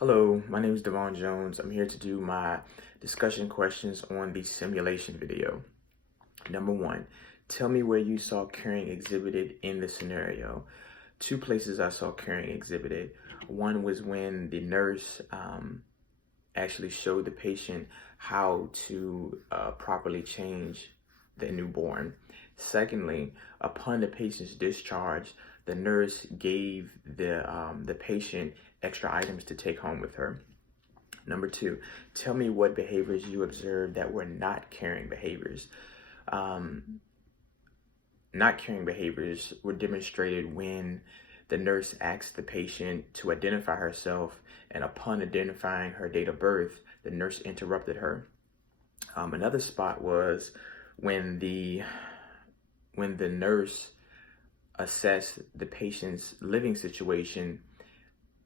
Hello, my name is Devon Jones. I'm here to do my discussion questions on the simulation video. Number one, tell me where you saw caring exhibited in the scenario. Two places I saw caring exhibited. One was when the nurse actually showed the patient how to properly change the newborn. Secondly, upon the patient's discharge, the nurse gave the patient extra items to take home with her. Number two, tell me what behaviors you observed that were not caring behaviors. Not caring behaviors were demonstrated when the nurse asked the patient to identify herself, and upon identifying her date of birth, the nurse interrupted her. Another spot was when the nurse assessed the patient's living situation.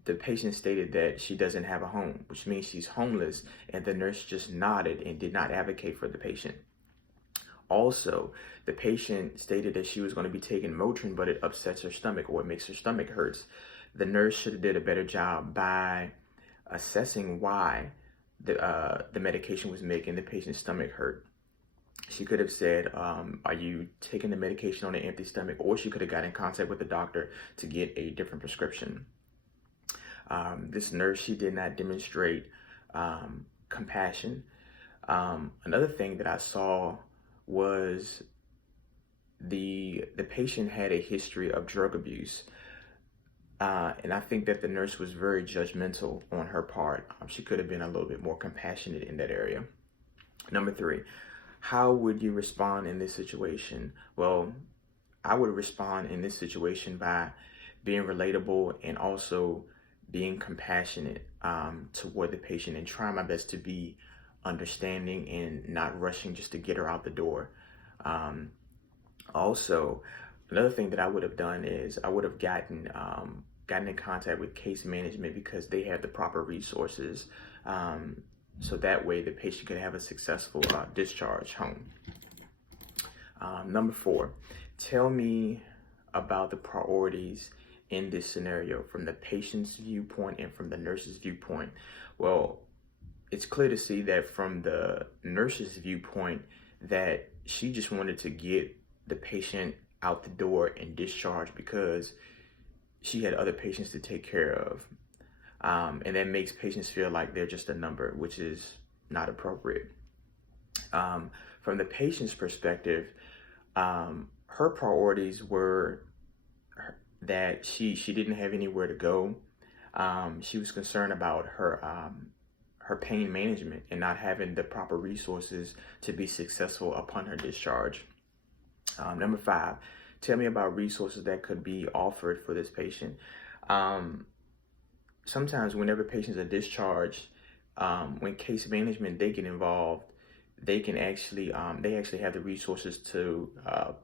The patient stated that she doesn't have a home, which means she's homeless, and the nurse just nodded and did not advocate for the patient. Also, the patient stated that she was going to be taking Motrin, but it upsets her stomach or it makes her stomach hurts. The nurse should have did a better job by assessing why the medication was making the patient's stomach hurt. She could have said, are you taking the medication on an empty stomach? Or she could have got in contact with the doctor to get a different prescription. This nurse, she did not demonstrate compassion. Another thing that I saw was the patient had a history of drug abuse. And I think that the nurse was very judgmental on her part. She could have been a little bit more compassionate in that area. Number three, how would you respond in this situation? Well, I would respond in this situation by being relatable and also being compassionate toward the patient and trying my best to be understanding and not rushing just to get her out the door. Also, another thing that I would have done is I would have gotten in contact with case management because they had the proper resources. So that way the patient could have a successful discharge home. Number four, tell me about the priorities in this scenario from the patient's viewpoint and from the nurse's viewpoint. Well, it's clear to see that from the nurse's viewpoint that she just wanted to get the patient out the door and discharge because she had other patients to take care of. And that makes patients feel like they're just a number, which is not appropriate. From the patient's perspective, her priorities were that she didn't have anywhere to go. She was concerned about her pain management and not having the proper resources to be successful upon her discharge. Number five, tell me about resources that could be offered for this patient. Sometimes whenever patients are discharged, when case management, they get involved, they can actually, they actually have the resources to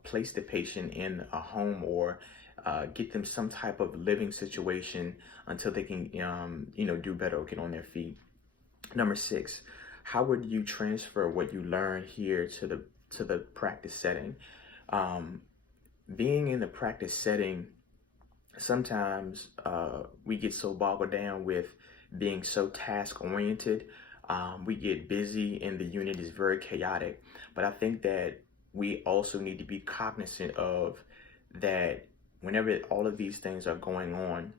place the patient in a home or get them some type of living situation until they can, do better or get on their feet. Number six, how would you transfer what you learned here to the practice setting? Being in the practice setting, sometimes we get so boggled down with being so task oriented. We get busy and the unit is very chaotic. But I think that we also need to be cognizant of that whenever all of these things are going on,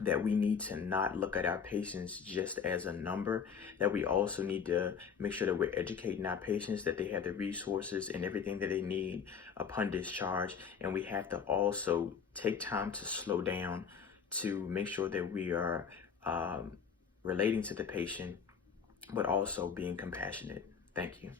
that we need to not look at our patients just as a number, that we also need to make sure that we're educating our patients that they have the resources and everything that they need upon discharge. And we have to also take time to slow down to make sure that we are relating to the patient, but also being compassionate. Thank you.